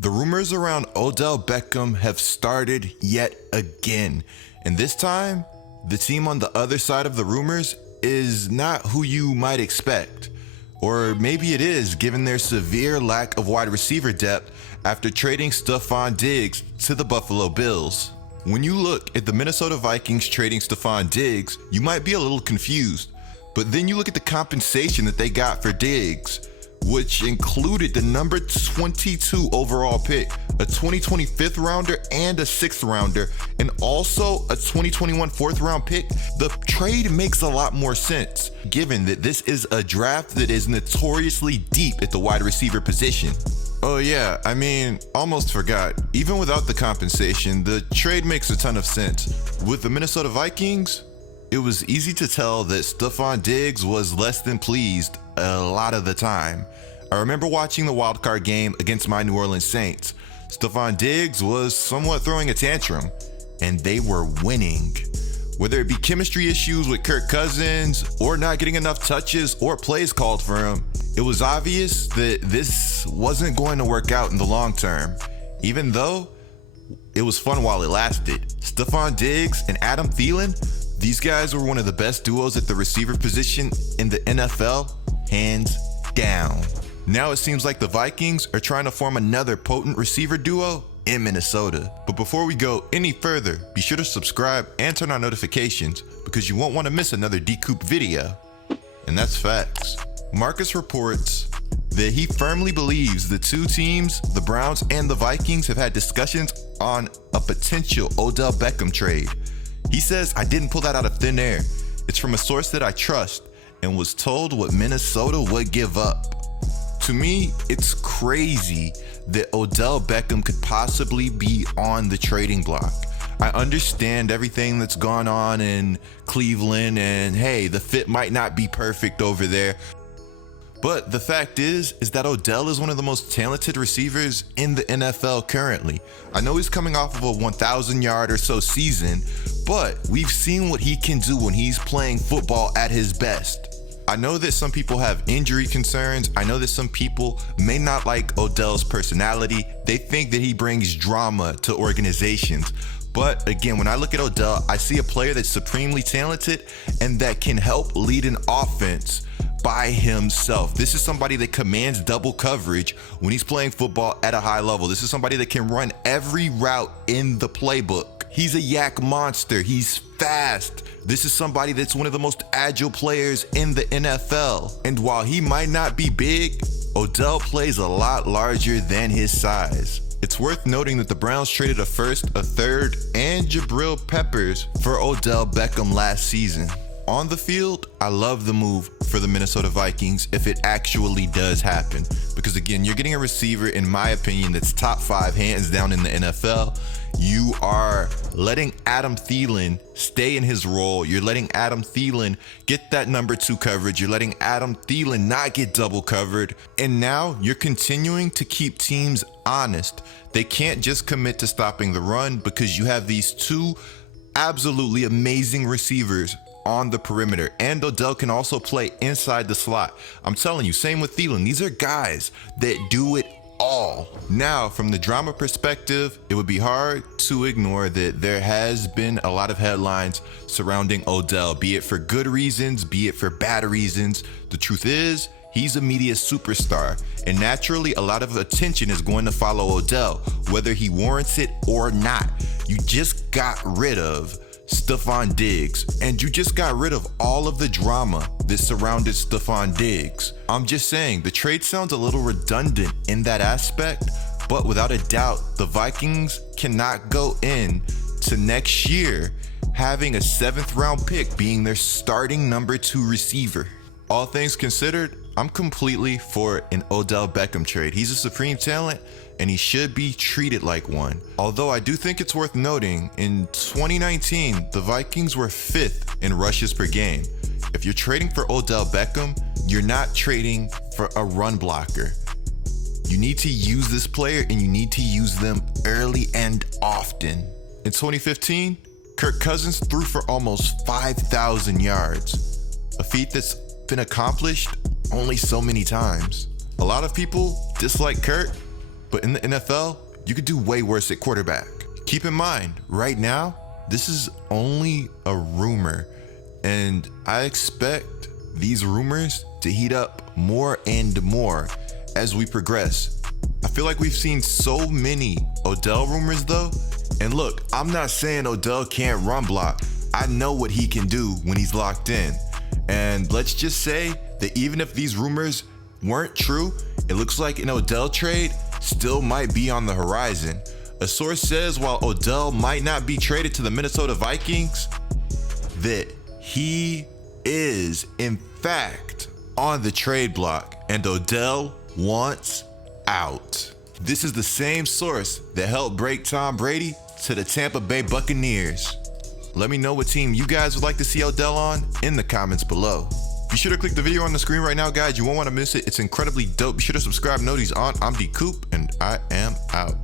The rumors around Odell Beckham have started yet again, and this time, the team on the other side of the rumors is not who you might expect. Or maybe it is, given their severe lack of wide receiver depth after trading Stefon Diggs to the Buffalo Bills. When you look at the Minnesota Vikings trading Stefon Diggs, you might be a little confused, but then you look at the compensation that they got for Diggs, which included the number 22 overall pick, a 2020 fifth rounder and a sixth rounder, and also a 2021 fourth round pick. The trade makes a lot more sense, given that this is a draft that is notoriously deep at the wide receiver position. Oh yeah, almost forgot. Even without the compensation, the trade makes a ton of sense. With the Minnesota Vikings, it was easy to tell that Stefon Diggs was less than pleased a lot of the time. I remember watching the wildcard game against my New Orleans Saints. Stefon Diggs was somewhat throwing a tantrum, and they were winning. Whether it be chemistry issues with Kirk Cousins, or not getting enough touches or plays called for him, it was obvious that this wasn't going to work out in the long term, even though it was fun while it lasted. Stefon Diggs and Adam Thielen, these guys were one of the best duos at the receiver position in the NFL, hands down. Now it seems like the Vikings are trying to form another potent receiver duo in Minnesota. But before we go any further, be sure to subscribe and turn on notifications because you won't want to miss another D-Coop video. And that's facts. Marcus reports that he firmly believes the two teams, the Browns and the Vikings, have had discussions on a potential Odell Beckham trade. He says, "I didn't pull that out of thin air. It's from a source that I trust and was told what Minnesota would give up." To me, it's crazy that Odell Beckham could possibly be on the trading block. I understand everything that's gone on in Cleveland, and hey, the fit might not be perfect over there. But the fact is that Odell is one of the most talented receivers in the NFL currently. I know he's coming off of a 1,000-yard or so season, but we've seen what he can do when he's playing football at his best. I know that some people have injury concerns. I know that some people may not like Odell's personality. They think that he brings drama to organizations. But again, when I look at Odell, I see a player that's supremely talented and that can help lead an offense by himself. This is somebody that commands double coverage when he's playing football at a high level. This is somebody that can run every route in the playbook. He's a yak monster. He's fast. This is somebody that's one of the most agile players in the NFL. And while he might not be big, Odell plays a lot larger than his size. It's worth noting that the Browns traded a first, a third, and Jabril Peppers for Odell Beckham last season. On the field, I love the move for the Minnesota Vikings if it actually does happen. Because again, you're getting a receiver, in my opinion, that's top 5 hands down in the NFL. You are letting Adam Thielen stay in his role. You're letting Adam Thielen get that number 2 coverage. You're letting Adam Thielen not get double covered. And now you're continuing to keep teams honest. They can't just commit to stopping the run because you have these two absolutely amazing receivers on the perimeter, and Odell can also play inside the slot. I'm telling you, same with Thielen. These are guys that do it all. Now, from the drama perspective, it would be hard to ignore that there has been a lot of headlines surrounding Odell, be it for good reasons, be it for bad reasons. The truth is, he's a media superstar, and naturally a lot of attention is going to follow Odell, whether he warrants it or not. You just got rid of Stefon Diggs, and you just got rid of all of the drama that surrounded Stefon Diggs. I'm just saying, the trade sounds a little redundant in that aspect, but without a doubt, the Vikings cannot go in to next year having a 7th round pick being their starting number 2 receiver. All things considered, I'm completely for an Odell Beckham trade. He's a supreme talent, and he should be treated like one. Although I do think it's worth noting, in 2019, the Vikings were 5th in rushes per game. If you're trading for Odell Beckham, you're not trading for a run blocker. You need to use this player, and you need to use them early and often. In 2015, Kirk Cousins threw for almost 5,000 yards, a feat that's been accomplished only so many times. A lot of people dislike Kirk, but in the NFL, you could do way worse at quarterback. Keep in mind, right now, this is only a rumor, and I expect these rumors to heat up more and more as we progress. I feel like we've seen so many Odell rumors though, and look, I'm not saying Odell can't run block. I know what he can do when he's locked in. And let's just say that even if these rumors weren't true, it looks like an Odell trade still might be on the horizon. A source says while Odell might not be traded to the Minnesota Vikings, that he is in fact on the trade block and Odell wants out. This is the same source that helped break Tom Brady to the Tampa Bay Buccaneers. Let me know what team you guys would like to see Odell on in the comments below. Be sure to click the video on the screen right now, guys. You won't want to miss it. It's incredibly dope. Be sure to subscribe, notice on. I'm D Coop, and I am out.